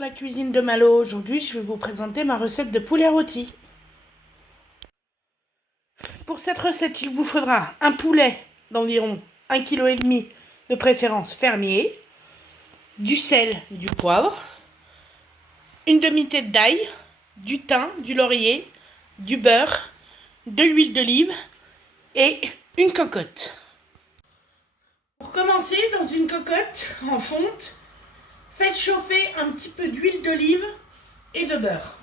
sur la cuisine de Malo. Aujourd'hui, je vais vous présenter ma recette de poulet rôti. Pour cette recette, il vous faudra un poulet d'environ 1,5 kg, de préférence fermier, du sel, du poivre, une demi-tête d'ail, du thym, du laurier, du beurre, de l'huile d'olive et une cocotte. Pour commencer, dans une cocotte en fonte, faites chauffer un petit peu d'huile d'olive et de beurre.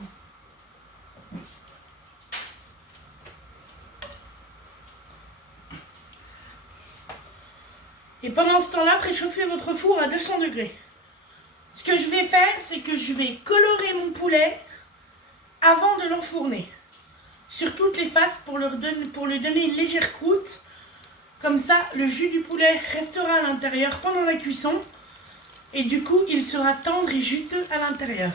Et pendant ce temps-là, préchauffez votre four à 200 degrés. Ce que je vais faire, c'est que je vais colorer mon poulet avant de l'enfourner. Sur toutes les faces pour lui donner une légère croûte. Comme ça, le jus du poulet restera à l'intérieur pendant la cuisson. Et du coup, il sera tendre et juteux à l'intérieur.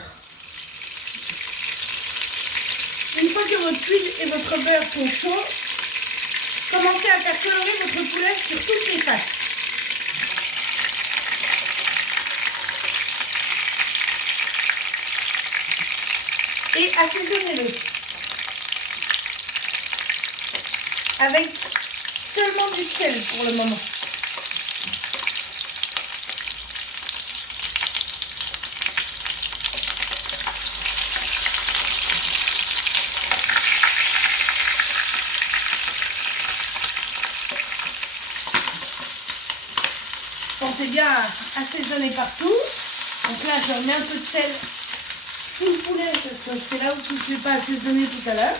Une fois que votre huile et votre beurre sont chauds, commencez à faire colorer votre poulet sur toutes les faces. Et assaisonnez-le avec seulement du sel pour le moment. Pensez bien à assaisonner partout. Donc là, je remets un peu de sel sous le poulet parce que c'est là où je ne suis pas assaisonné tout à l'heure.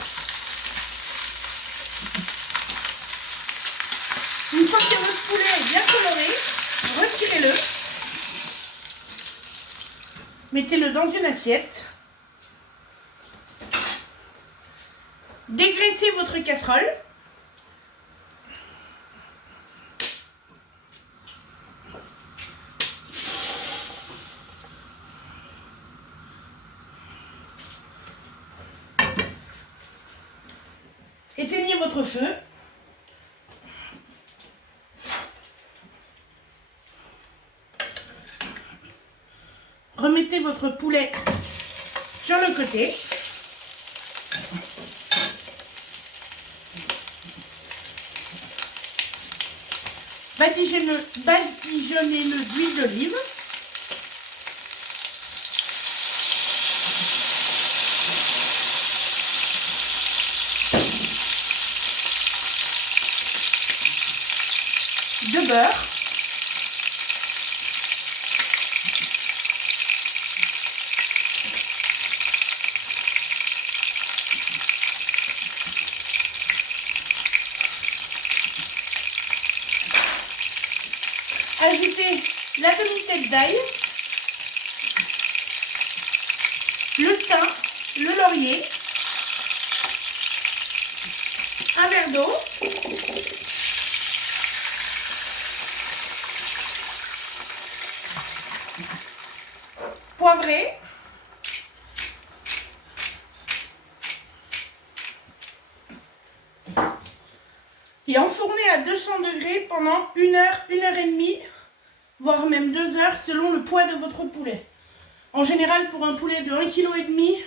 Une fois que votre poulet est bien coloré, retirez-le. Mettez-le dans une assiette. Dégraissez votre casserole. Éteignez votre feu. Remettez votre poulet sur le côté. Badigeonnez-le d'huile d'olive. De beurre. Ajoutez la demi-tête d'ail, le thym, le laurier, un verre d'eau, poivré, et enfournez à 200 degrés pendant 1 heure, 1 heure et demie, voire même 2 heures selon le poids de votre poulet. En général, pour un poulet de 1,5 kg, il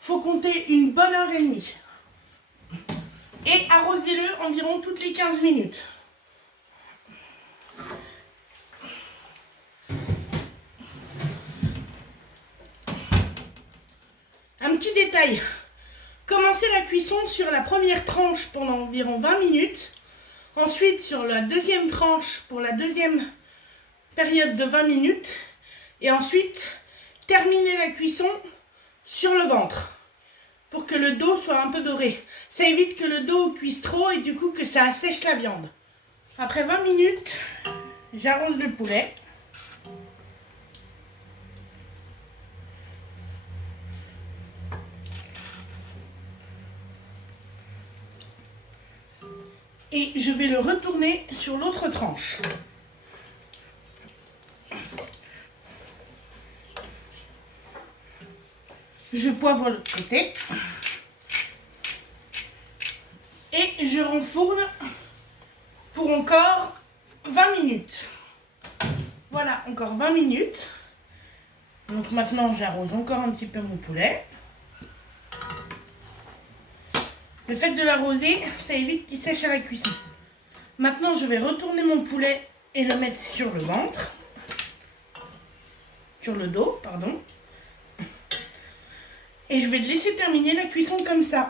faut compter une bonne heure et demie. Et arrosez-le environ toutes les 15 minutes. Un petit détail. Commencez la cuisson sur la première tranche pendant environ 20 minutes. Ensuite, sur la deuxième tranche pour la deuxième période de 20 minutes. Et ensuite, terminez la cuisson sur le ventre pour que le dos soit un peu doré. Ça évite que le dos cuise trop et du coup que ça assèche la viande. Après 20 minutes, j'arrose le poulet. Et je vais le retourner sur l'autre tranche. Je poivre l'autre côté. Et je renfourne pour encore 20 minutes. Voilà, encore 20 minutes. Donc maintenant, j'arrose encore un petit peu mon poulet. Le fait de l'arroser, ça évite qu'il sèche à la cuisson. Maintenant, je vais retourner mon poulet et le mettre sur le ventre. Sur le dos, pardon. Et je vais le laisser terminer la cuisson comme ça.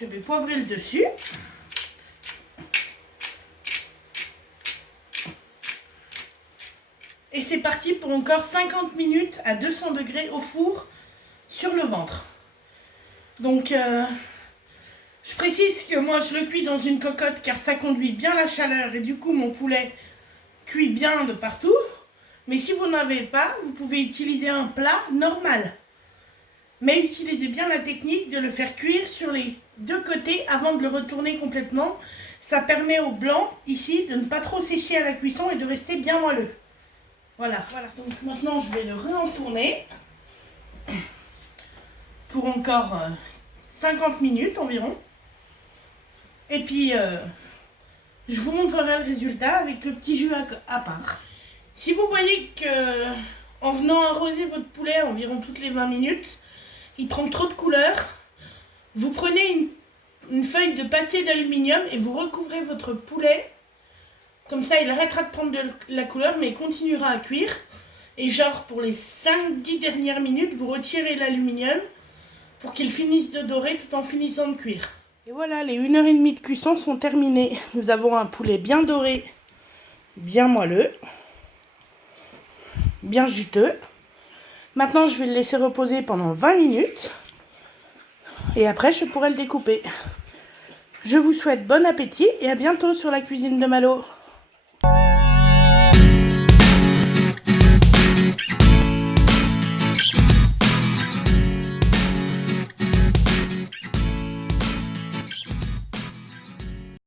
Je vais poivrer le dessus. Et c'est parti pour encore 50 minutes à 200 degrés au four sur le ventre. Donc, je précise que moi je le cuis dans une cocotte car ça conduit bien la chaleur et du coup mon poulet cuit bien de partout. Mais si vous n'avez pas, vous pouvez utiliser un plat normal. Mais utilisez bien la technique de le faire cuire sur les deux côtés avant de le retourner complètement. Ça permet au blanc ici de ne pas trop sécher à la cuisson et de rester bien moelleux. Voilà. Donc maintenant je vais le réenfourner pour encore 50 minutes environ. Et puis je vous montrerai le résultat avec le petit jus à part. Si vous voyez que en venant arroser votre poulet environ toutes les 20 minutes, il prend trop de couleur, vous prenez une feuille de papier d'aluminium et vous recouvrez votre poulet. Comme ça, il arrêtera de prendre de la couleur, mais il continuera à cuire. Et genre, pour les 5-10 dernières minutes, vous retirez l'aluminium pour qu'il finisse de dorer tout en finissant de cuire. Et voilà, les 1h30 de cuisson sont terminées. Nous avons un poulet bien doré, bien moelleux, bien juteux. Maintenant, je vais le laisser reposer pendant 20 minutes. Et après, je pourrai le découper. Je vous souhaite bon appétit et à bientôt sur la cuisine de Malo.